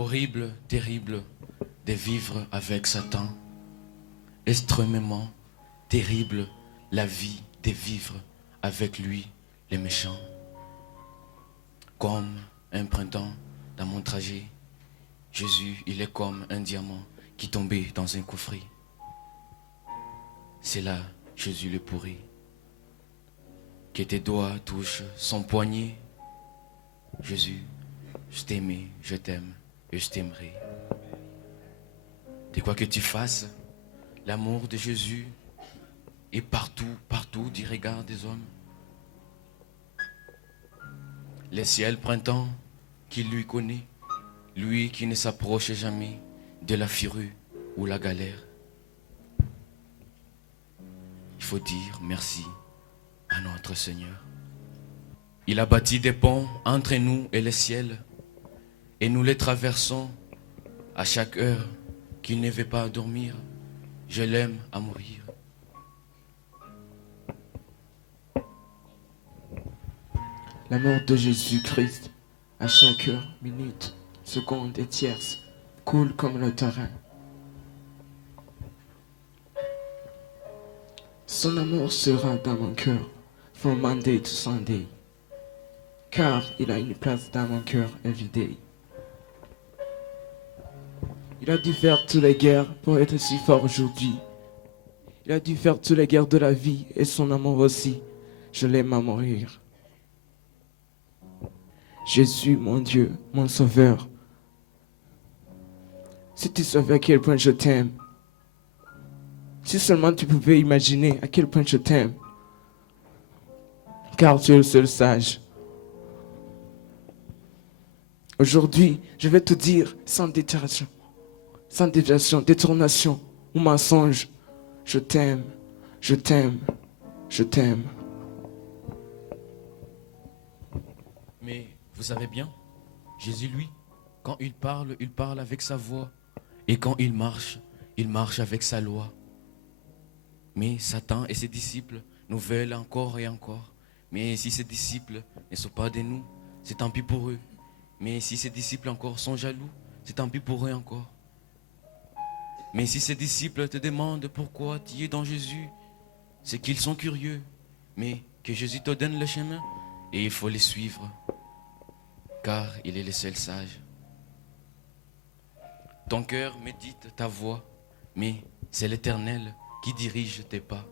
Horrible, terrible de vivre avec Satan. Extrêmement terrible la vie de vivre avec lui, les méchants. Comme un printemps dans mon trajet, Jésus, il est comme un diamant qui tombait dans un coffret. C'est là Jésus le pourri. Que tes doigts touchent son poignet. Jésus, je t'aimais, je t'aime et je t'aimerai. De quoi que tu fasses, l'amour de Jésus est partout, partout du regard des hommes. Le ciel printemps qui lui connaît, lui qui ne s'approche jamais de la fureur ou la galère. Il faut dire merci à notre Seigneur. Il a bâti des ponts entre nous et le ciel, et nous les traversons à chaque heure qu'il ne veut pas dormir. Je l'aime à mourir. L'amour de Jésus-Christ, à chaque heure, minute, seconde et tierce, coule comme le terrain. Son amour sera dans mon cœur, from Monday to Sunday, car il a une place dans mon cœur everyday. Il a dû faire toutes les guerres pour être si fort aujourd'hui. Il a dû faire toutes les guerres de la vie et son amour aussi. Je l'aime à mourir. Jésus, mon Dieu, mon Sauveur. Si tu savais à quel point je t'aime. Si seulement tu pouvais imaginer à quel point je t'aime. Car tu es le seul sage. Aujourd'hui, je vais te dire sans détournation ou mensonge. Je t'aime, je t'aime, je t'aime. Mais vous savez bien, Jésus, lui, quand il parle avec sa voix. Et quand il marche avec sa loi. Mais Satan et ses disciples nous veulent encore et encore. Mais si ces disciples ne sont pas de nous, c'est tant pis pour eux. Mais si ces disciples encore sont jaloux, c'est tant pis pour eux encore. Mais si ces disciples te demandent pourquoi tu es dans Jésus, c'est qu'ils sont curieux. Mais que Jésus te donne le chemin et il faut les suivre. Car il est le seul sage. Ton cœur médite ta voix, mais c'est l'Éternel qui dirige tes pas.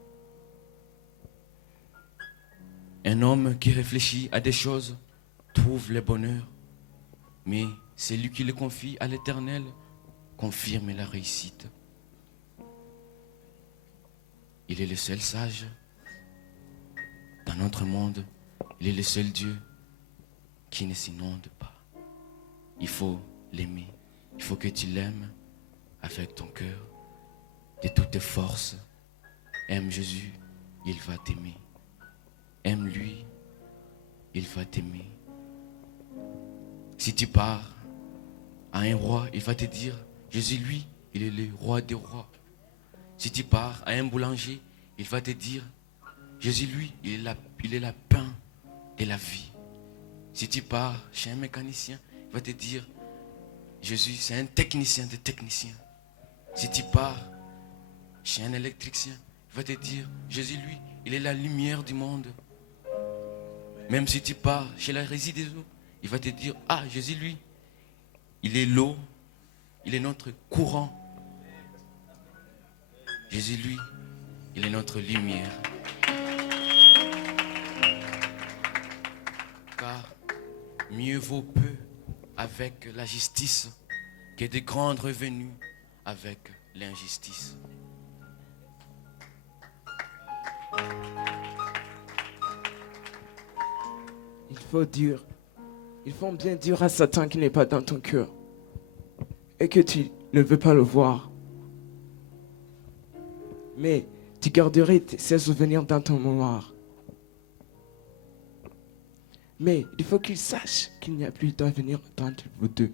Un homme qui réfléchit à des choses trouve le bonheur, mais celui qui le confie à l'Éternel confirme la réussite. Il est le seul sage dans notre monde. Il est le seul Dieu qui ne s'inonde pas. Il faut l'aimer. Il faut que tu l'aimes avec ton cœur, de toutes tes forces. Aime Jésus, il va t'aimer. Aime-lui, il va t'aimer. Si tu pars à un roi, il va te dire, Jésus, lui, il est le roi des rois. Si tu pars à un boulanger, il va te dire, Jésus, lui, il est la pain de la vie. Si tu pars chez un mécanicien, il va te dire, Jésus, c'est un technicien de techniciens. Si tu pars chez un électricien, il va te dire, Jésus, lui, il est la lumière du monde. Même si tu pars chez la régie des eaux, il va te dire, ah, Jésus, lui, il est l'eau, il est notre courant. Jésus, lui, il est notre lumière. Car mieux vaut peu avec la justice que de grands revenus avec l'injustice. Il faut bien dire à Satan qui n'est pas dans ton cœur et que tu ne veux pas le voir. Mais tu garderais ses souvenirs dans ton mémoire. Mais il faut qu'il sache qu'il n'y a plus d'avenir entre vous deux.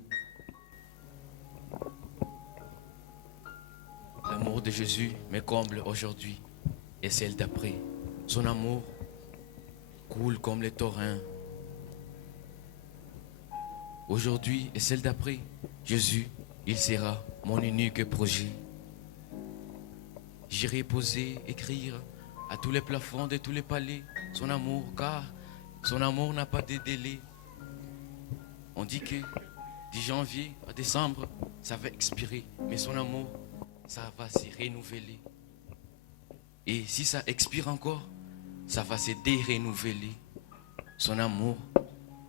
L'amour de Jésus me comble aujourd'hui et celle d'après. Son amour coule comme les torrents. aujourd'hui et celle d'après. Jésus, il sera mon unique projet. J'irai poser, écrire à tous les plafonds de tous les palais son amour, car son amour n'a pas de délai. On dit que de janvier à décembre, ça va expirer, mais son amour, ça va se renouveler. Et si ça expire encore, ça va se dérenouveler. Son amour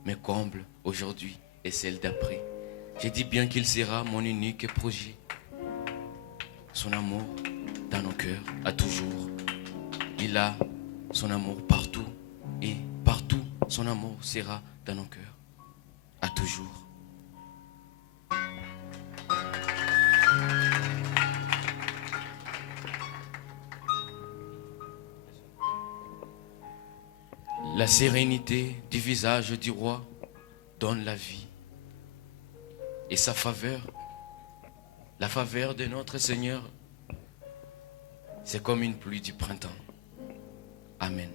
me comble aujourd'hui et celle d'après. J'ai dit bien qu'il sera mon unique projet. Son amour dans nos cœurs à toujours. Il a son amour partout et partout son amour sera dans nos cœurs à toujours. La sérénité du visage du roi donne la vie. Et sa faveur, la faveur de notre Seigneur, c'est comme une pluie du printemps. Amen.